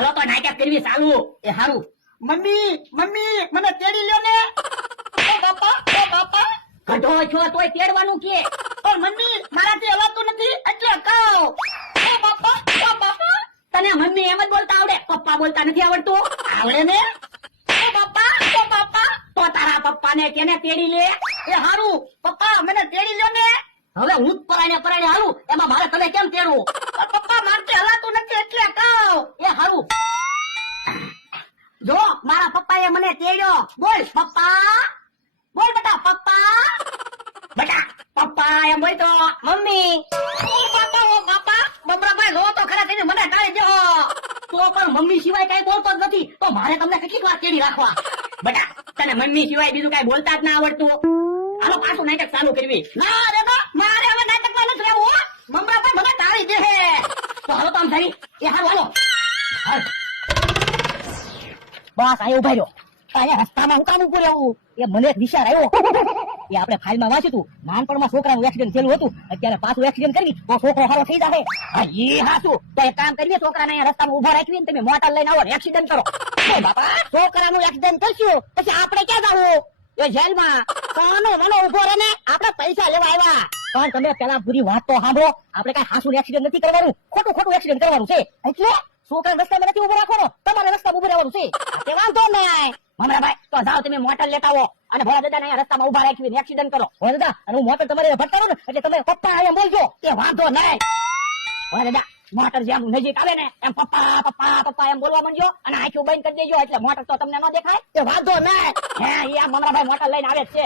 હાલો તો નાટક કરવી ચાલુ. એ હારું. મમ્મી મમ્મી મને તેડી લ્યો ને. ઓ બાપા ગધો છો તોય તેડવાનું કે. પણ મમ્મી મારાથી હલાતું નથી એટલે કહો. ઓ બાપા તને મમ્મી એમ જ બોલતા આવડે, પપ્પા બોલતા નથી આવડતું? આવડે ને. ઓ બાપા તો તારા પપ્પાને કેને તેડી લે. એ હારું પપ્પા મને તેડી લ્યો ને. હવે હું જ પરાણે હારું, એમાં મારે તને કેમ તેડવું? પણ પપ્પા મારથી હલાતું નથી એટલે કહો. એ હારું. જો મારા પપ્પાએ મને તેડ્યો. બોલ પપ્પા, બોલ બેટા પપ્પા. બેટા પપ્પા એમ બોલ તો. મમ્મી. ઓ બાપા બમરાભાઈ લો તો ખરા તેને મને ટાળી દો. તો પણ મમ્મી સિવાય કઈ બોલતો જ નથી, તો મારે તમને કેટલીક વાર તેડી રાખવા? બેટા તને મમ્મી સિવાય બીજું કઈ બોલતા જ ના આવડતું. હાલો પાછું નાટક ચાલુ કરવી. ના રે બા મારે હવે નાટકમાં નથી રહેવું હો. મમરાભાઈ મને ટાળી દે હે. તો હાલો તો આમ થઈ. એ હારું હાલો. હાલ. બસ આયો ઉભા રહ્યો. અહીંયા રસ્તામાં હું કામ ઉભું રહેવું? એ મને એક વિચાર આવ્યો. એ આપણે ફાઇલમાં વાંચ્યું હતું, નાનપણમાં છોકરાનું એક્સિડન્ટ થયેલું હતું, અત્યારે પાછું એક્સિડન્ટ કરી તો છોકરો સારો થઈ જાય. હા એ હાચું. તો એક કામ કરીએ, છોકરાને અહીંયા રસ્તામાં ઉભા રાખીને તમે મોટર લઈને આવો, એક્સિડન્ટ કરો. બાપા છોકરાનું એક્સિડન્ટ થયું પછી આપણે ક્યાં જવું? એ જેલમાં. કોનો મને ઉભો રહે ને, આપણે પૈસા લેવા આવ્યા. પણ તમે પેલા પૂરી વાત તો સાંભળો. આપણે કઈ હાસું એક્સિડન્ટ નથી કરવાનું, ખોટું એક્સિડન્ટ કરવાનું છે. એટલે છોકરા રસ્તામાં નથી ઉભો રાખવાનો, તમારે રસ્તામાં ઉભું રહેવાનું છે. તે વાંધો નહીં મમરાભાઈ. તો જાઓ તમે મોટર લેતા આવો અને ભોળા દાદા અહીંયા રસ્તામાં ઉભા રાખીને એક્સિડન્ટ કરો. ભોળા દાદા અને હું મોટર તમારે ભટકાવું ને એટલે તમે પપ્પા એમ બોલજો. તે વાંધો નહીં. ભોળા દાદા મોટર જેમ નજીક આવે ને એમ પપ્પા એમ બોલવા માંડજો અને આંખો બંધ કરી દેજો એટલે મોટર તો તમને ન દેખાય. તે વાંધો નહીં. હે એ મમરાભાઈ મોટર લઈને આવે જ છે.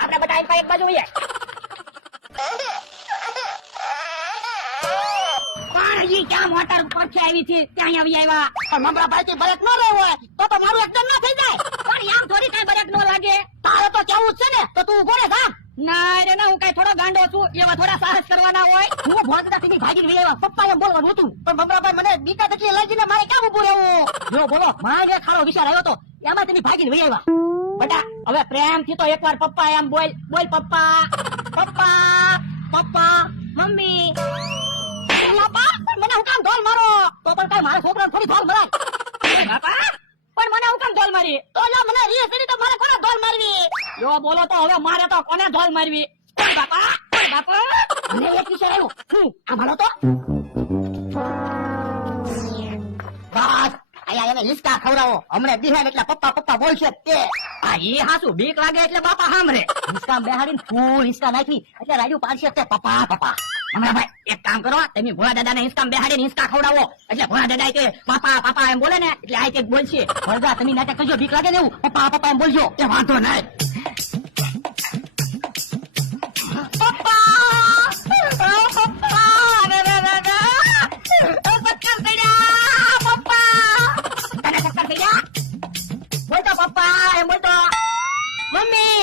આપણે બધા એક બાજુ હોઈએ. પણ હજી ક્યાં મોટર પરથી આવી છે, ત્યાં આવી આવ્યા. પણ મમરાભાઈ થી બ્રેક ન રહ્યો હોય તો મારું એકદમ ના થઈ જાય. પણ આમ થોડી કઈ બ્રેક ન લાગે. તારે તો કેવું જ છે ને તો તું ઉભો રે જા. ના રે ના, હું કઈ થોડો ગાંડો છું, એવા થોડા સાહસ કરવાના હોય. હું ભોળા તેની ભાગીને વી આવ્યા, પપ્પા એમ બોલવાનું હતું. પણ મમરાભાઈ મને બીકા તકલી લાગી ને મારે ક્યાં ઉભું રહેવું? જો બોલો, મારે ખારો વિચાર આવ્યો તો એમાં તેની ભાગીને વી આવ્યા. બેટા હવે પ્રેમથી તો એકવાર પપ્પા એમ બોલ. બોલ પપ્પા મમ્મી. બાપા મને હું કામ ઢોલ મારો? તો પણ કઈ મારા છોકરાને થોડી ઢોલ મરાય. બાપા પણ મને હું કામ ઢોલ મારી? તો લા મને રીસ કરી તો મારે કોને ઢોલ મારવી? જો બોલો તો હવે મારે તો કોને ઢોલ મારવી? બાપા મને એક વિચાર આવ્યો. આ મારો તો બસ આયા એને હિસકા ખવડાવો. હમણે બિહાર એટલે પપ્પા બોલશે તે. આ એ હાસુ બીક લાગે એટલે બાપા સાંભળે. હિસકા બેહાડીને ફૂલ હિસકા નાખી એટલે રાજુ પાડશે તે પપ્પા. હમણાં ભાઈ એક કામ કરો, તમે ભોળા દાદાને હિંચકા બેહાડીને હિંચકા ખવડાવો એટલે ભોળા દાદા તે પાપા એમ બોલે ને એટલે આ તે બોલશે. વરદા તમે નાટક કરજો, બીક લાગે ને એવું પપ્પા એમ બોલજો. એ વાંધો નહીં. તને ચક્કર થઈ ગયા? બોલતો પપ્પા એમ બોલતો. મમ્મી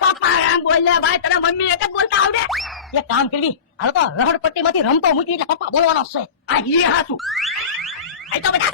પપ્પા એમ બોલે. ભાઈ તને મમ્મી એક જ બોલતા આવડે? એક કામ કરવી, હાલો તો રહડપટ્ટી માંથી રમતો મૂકી એટલે પપ્પા બોલવાનો છે. આ એ હાસુ. આઈ તો બેટા